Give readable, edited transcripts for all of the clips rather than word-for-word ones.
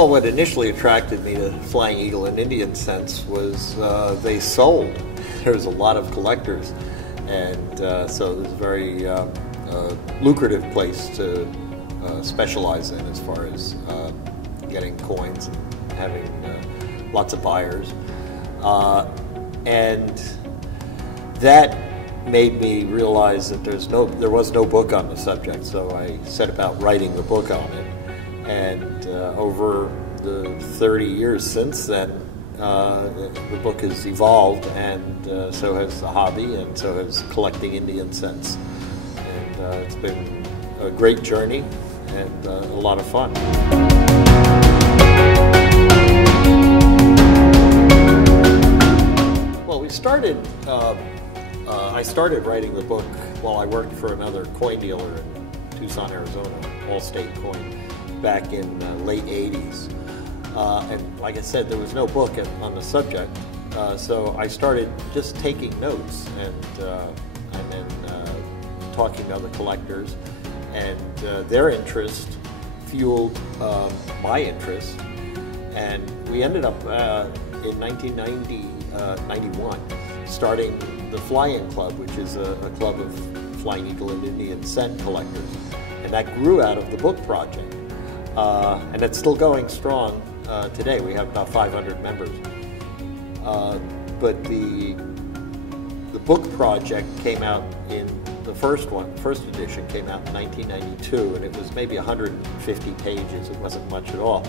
Well, what initially attracted me to Flying Eagle and Indian Cents was they sold. There's a lot of collectors, and so it was a very lucrative place to specialize in as far as getting coins and having lots of buyers. And that made me realize that there was no book on the subject, so I set about writing the book on it. And over the 30 years since then, the book has evolved, and so has the hobby, and so has collecting Indian cents. And it's been a great journey and a lot of fun. Well, I started writing the book while I worked for another coin dealer in Tucson, Arizona, All-State Coin, back in the late 80s. And like I said, there was no book on the subject, so I started just taking notes and then talking to other collectors, and their interest fueled my interest, and we ended up in 1991 starting the Fly-In Club, which is a club of Flying Eagle and Indian cent collectors, and that grew out of the book project. And it's still going strong today. We have about 500 members. But the book project came out in the first edition came out in 1992, and it was maybe 150 pages. It wasn't much at all.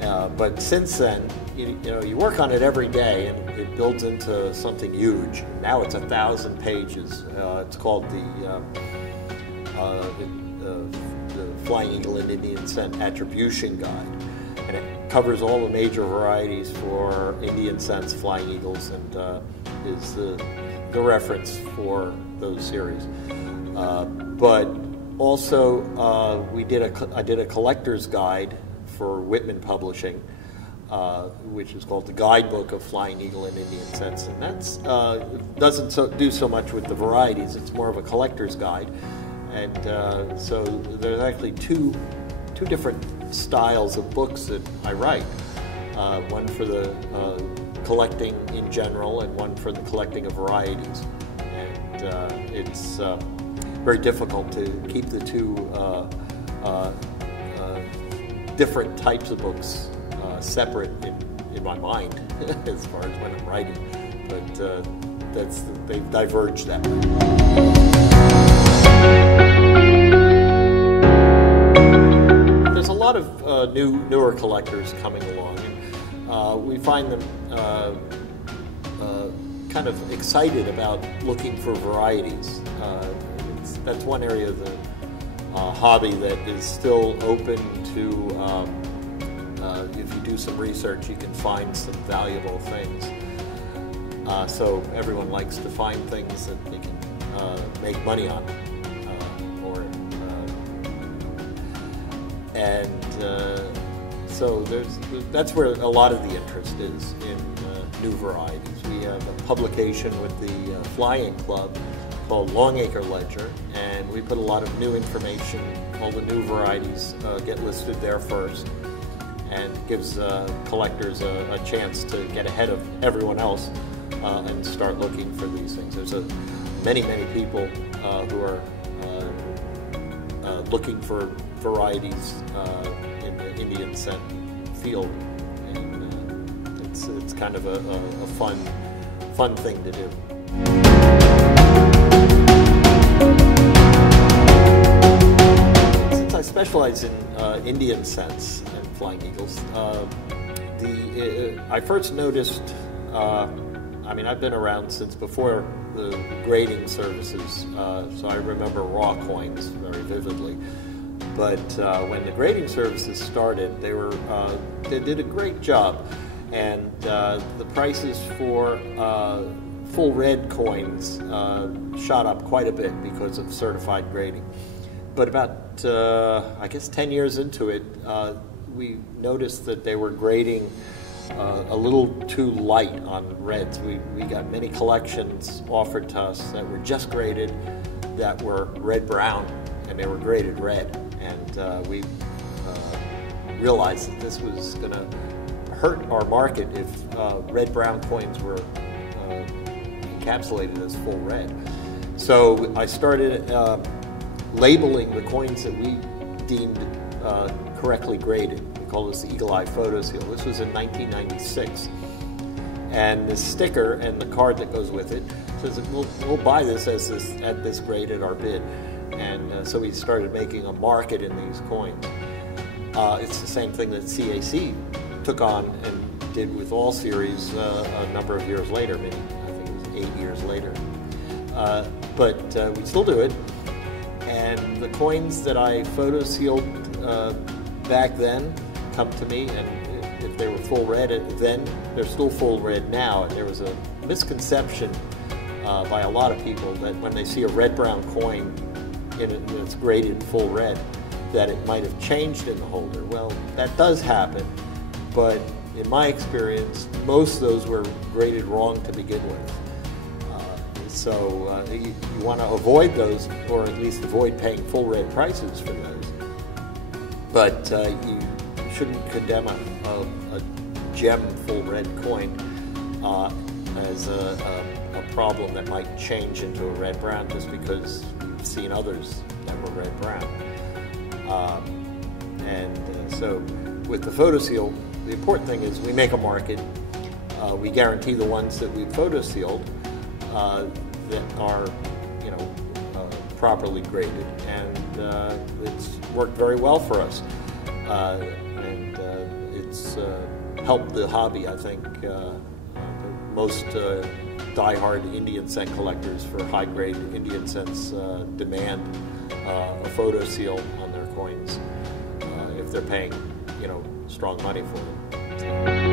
But since then, you work on it every day, and it builds into something huge. Now it's 1,000 pages. It's called the Flying Eagle and Indian Cent Attribution Guide, and it covers all the major varieties for Indian cents, Flying Eagles, and is the reference for those series. But also, I did a collector's guide for Whitman Publishing, which is called the Guidebook of Flying Eagle and Indian Cents, and that's doesn't do so much with the varieties. It's more of a collector's guide. And so there's actually two different styles of books that I write. One for the collecting in general, and one for the collecting of varieties. And it's very difficult to keep the two different types of books separate in my mind as far as when I'm writing. But they've diverged that way. There's a lot of newer collectors coming along, and we find them kind of excited about looking for varieties. That's one area of the hobby that is still open to, if you do some research, you can find some valuable things. So everyone likes to find things that they can make money on. So that's where a lot of the interest is in new varieties. We have a publication with the Fly-In Club called Longacre Ledger, and we put a lot of new information. All the new varieties get listed there first, and gives collectors a chance to get ahead of everyone else and start looking for these things. There's many people who are looking for varieties in the Indian cent field, and it's kind of a fun thing to do. Since I specialize in Indian cents and Flying Eagles, I first noticed. I've been around since before the grading services, so I remember raw coins very vividly. But when the grading services started, they did a great job, and the prices for full red coins shot up quite a bit because of certified grading. But about, I guess 10 years into it, we noticed that they were grading a little too light on reds. We got many collections offered to us that were just graded, that were red-brown, and they were graded red. And we realized that this was going to hurt our market if red-brown coins were encapsulated as full red. So I started labeling the coins that we deemed correctly graded. We call this the Eagle Eye Photo Seal. This was in 1996. And the sticker and the card that goes with it says that we'll buy this at this grade at our bid. And so we started making a market in these coins. It's the same thing that CAC took on and did with all series a number of years later, maybe I think it was 8 years later. But we still do it. And the coins that I photo sealed back then come to me, and if they were full red then, they're still full red now. And there was a misconception by a lot of people that when they see a red-brown coin and it's graded full red, that it might have changed in the holder. Well, that does happen, but in my experience, most of those were graded wrong to begin with. So you want to avoid those, or at least avoid paying full red prices for those. But you shouldn't condemn a gem full red coin as a problem that might change into a red-brown just because you've seen others that were red-brown. So with the photo seal, the important thing is we make a market. We guarantee the ones that we photo sealed that are, properly graded, and it's worked very well for us. And it's helped the hobby, I think. Most die-hard Indian cent collectors for high-grade Indian cents demand a photo seal on their coins if they're paying, strong money for them.